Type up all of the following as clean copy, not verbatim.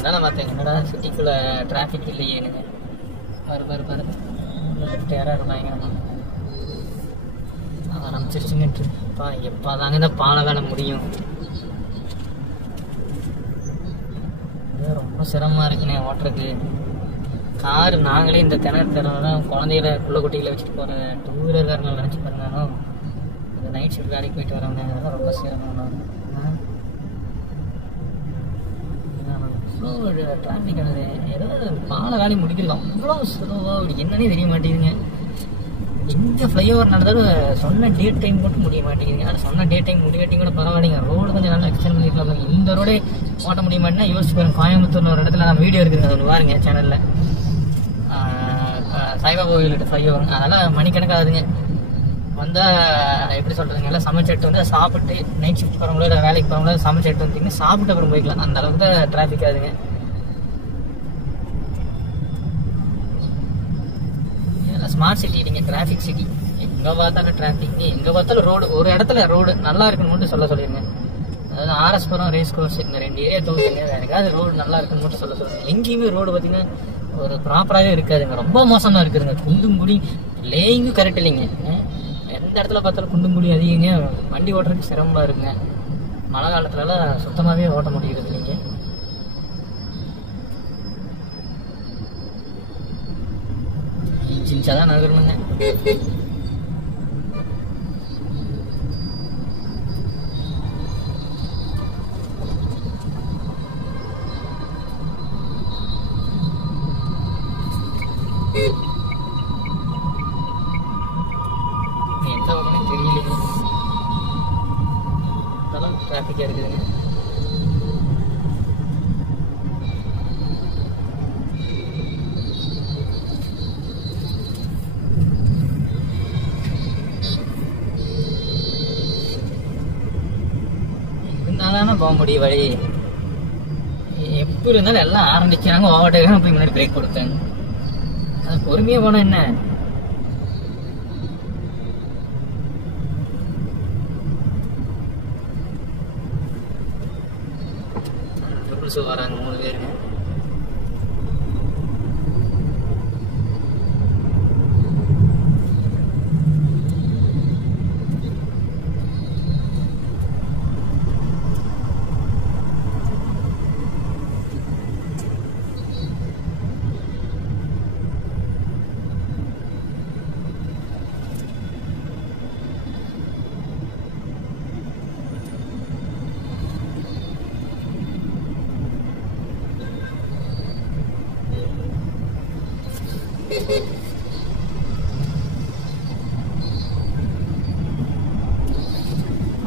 அதனால பார்த்தேன் என்னடா சிட்டிக்குள்ளே டிராஃபிக் இல்லையேனுங்க. பாரு லெஃப்ட் யாராக இருந்தாங்க ஆரம்பிச்சிருச்சுங்கட்டுப்பா. எப்போ தாங்க இந்த பாலை வேலை முடியும்? ரொம்ப சிரமமாக இருக்குண்ணே ஓட்டுறதுக்கு. காரு நாங்களே இந்த திணறதுனால தான் குழந்தைகளை குள்ள குட்டிகளை வச்சுட்டு போகிற டூ வீலர்காரங்களை நினச்சி பாருங்கனாலும் இந்த நைட் ஷிஃப்ட் வேலைக்கு போயிட்டு வரவங்க அதெல்லாம் ரொம்ப சிரமம். அவ்வளோ டிராஃபிக் ஆனது. ஏதாவது பாலை வேலை முடிக்கிறது அவ்வளோ ஸ்லோவாக அப்படி என்னன்னே தெரிய மாட்டேங்குதுங்க. எங்கே ஃப்ளைஓவர் நடந்தாலும் சொன்ன டேட் டைம் மட்டும் முடிய மாட்டேங்குதுங்க. அது சொன்ன டேட் டைம் முடியாட்டியும் கூட பரவாயில்லைங்க. ரோடு கொஞ்சம் நல்லா எக்ஸ்டெண்ட் பண்ணிக்கலாம். இந்த ரோடே ஓட்ட முடிய மாட்டேன்னா யோசிச்சு பாருங்க. கோயம்புத்தூர்னு ஒரு இடத்துல நம்ம வீடியோ இருக்குதுங்க, அது ஒன்று பாருங்க சேனலில். சாய்பாபா கோயில்கிட்ட ஃப்ளைஓவர் அதெல்லாம் மணிக்கணக்காகுதுங்க. வந்தால் எப்படி சொல்கிறதுங்க, எல்லாம் சமைச்சிட்டு வந்து சாப்பிட்டு நைட் ஷிஃப்ட் போகிறவங்களோ இல்லை வேலைக்கு போகிறவங்களோ சமைச்சிட்டு வந்தீங்கன்னா சாப்பிட்டு அப்புறம் போய்க்கலாம். அந்த அளவுக்கு தான் டிராஃபிக் ஆகுதுங்க. ஸ்மார்ட் சிட்டி இல்லைங்க, டிராஃபிக் சிட்டி. எங்கே பார்த்தாலும் டிராஃபிக், எங்கே பார்த்தாலும் ரோடு. ஒரு இடத்துல ரோடு நல்லா இருக்குன்னு மட்டும் சொல்லிடுங்க. அதாவது ஆர்எஸ்புரம் ரேஸ் கோர்ஸ் இந்த 2 ஏரியா தோற்றுங்க. எனக்காவது ரோடு நல்லா இருக்குன்னு மட்டும் சொல்லுங்க. எங்கேயுமே ரோடு பார்த்தீங்கன்னா ஒரு ப்ராப்பராகவே இருக்காதுங்க. ரொம்ப மோசமாக இருக்குதுங்க. குண்டும் குடி லேயிங்கும் கரெக்ட் இல்லைங்க. எந்த இடத்துல பார்த்தாலும் குண்டும் குடி அதிகங்க. வண்டி ஓட்டுறதுக்கு சிரமமாக இருக்குங்க. மழை காலத்துலலாம் சுத்தமாகவே ஓட்ட முடியுது இல்லைங்க. இன்ச்சாதான் நகரணுங்க. எந்த பக்கமே தெரியலைங்க. அதெல்லாம் டிராஃபிக்காக இருக்குதுங்க. போக முடியும் வழி. எப்படி இருந்தாலும் எல்லாம் ஆரம்பிக்கிறாங்க, ஓவர்டேக்காக போய் முன்னாடி பிரேக் கொடுத்தாங்க. அது பொறுமையாக போனா என்ன? ட்ரிபிள் ஷூ வராங்க 3 பேருங்க.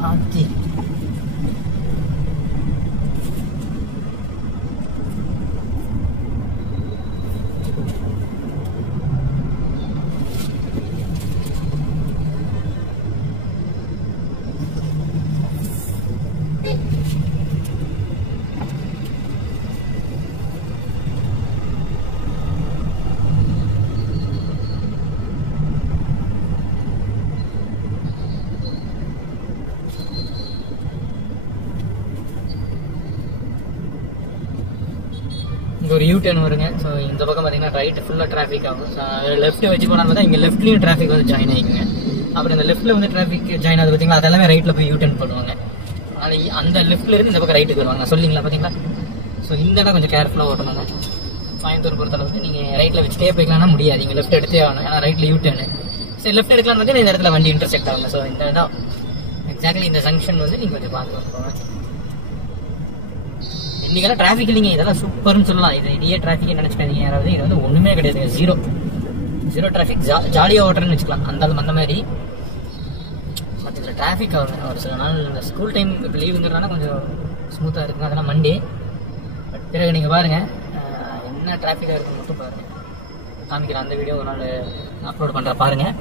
ஆத்தி இங்கே ஒரு யூ-டர்ன் வருங்க. ஸோ இந்த பக்கம் பார்த்தீங்கன்னா ரைட்டு ஃபுல்லாக டிராஃபிக் ஆகும். ஸோ லெஃப்ட் வச்சு போனால் பார்த்தா இங்கே லெஃப்ட்லேயும் டிராஃபிக் வந்து ஜாயின் ஆகிக்குங்க. அப்புறம் இந்த லெஃப்ட்டில் வந்து டிராஃபிக் ஜாயின் ஆகுது பார்த்தீங்களா, அதெல்லாமே ரைட்டில் போய் யூ-டர்ன் பண்ணுவாங்க. அதனால் அந்த லெஃப்ட்டில் இருந்து இந்த பக்கம் ரைட்டுக்கு வருவாங்க. சொல்லிங்களா பார்த்தீங்களா? ஸோ இந்த இடம் கொஞ்சம் கேர்ஃபுல்லாக ஓட்டணுங்க. கோயம்புத்தூர் பொறுத்தளவுக்கு நீங்கள் ரைட்டில் வச்சுட்டே போய்க்கலாம்னா முடியாது, நீங்கள் லெஃப்ட் எடுத்தே ஆகணும். ஏன்னா ரைட்டில் யூ-டர்னு. சரி லெஃப்ட் எடுக்கலாம்னு பார்த்தீங்கன்னா இந்த இடத்துல வண்டி இன்டர்செக்ட் ஆகுங்க. ஸோ இந்த இடம் எக்ஸாக்ட்லி இந்த ஜங்ஷன் வந்து நீங்கள் கொஞ்சம் பார்த்து போங்க. இன்னைக்கெல்லாம் டிராஃபிக் இல்லைங்க, இதெல்லாம் சூப்பர்னு சொல்லலாம். இது இடையே டிராஃபிக் நினைச்சுக்காதீங்க யாராவது. இது வந்து ஒண்ணுமே கிடையாதுங்க. Zero traffic. ஜாலியாக ஓட்டுறேன்னு வச்சுக்கலாம் அந்த மாதிரி. பட் இதில் டிராஃபிக் ஆகும் ஒரு சில நாள். ஸ்கூல் டைம் இப்போ லீவுங்கிறதுனால கொஞ்சம் ஸ்மூத்தாக இருக்குங்க. அதெல்லாம் மண்டே. பட் பிறகு நீங்கள் பாருங்கள் என்ன டிராஃபிக்காக இருக்குன்னு மட்டும் பாருங்கள். காமிக்கிறேன். அந்த வீடியோ ஒரு நாள் அப்லோட் பண்ணுறேன் பாருங்கள்.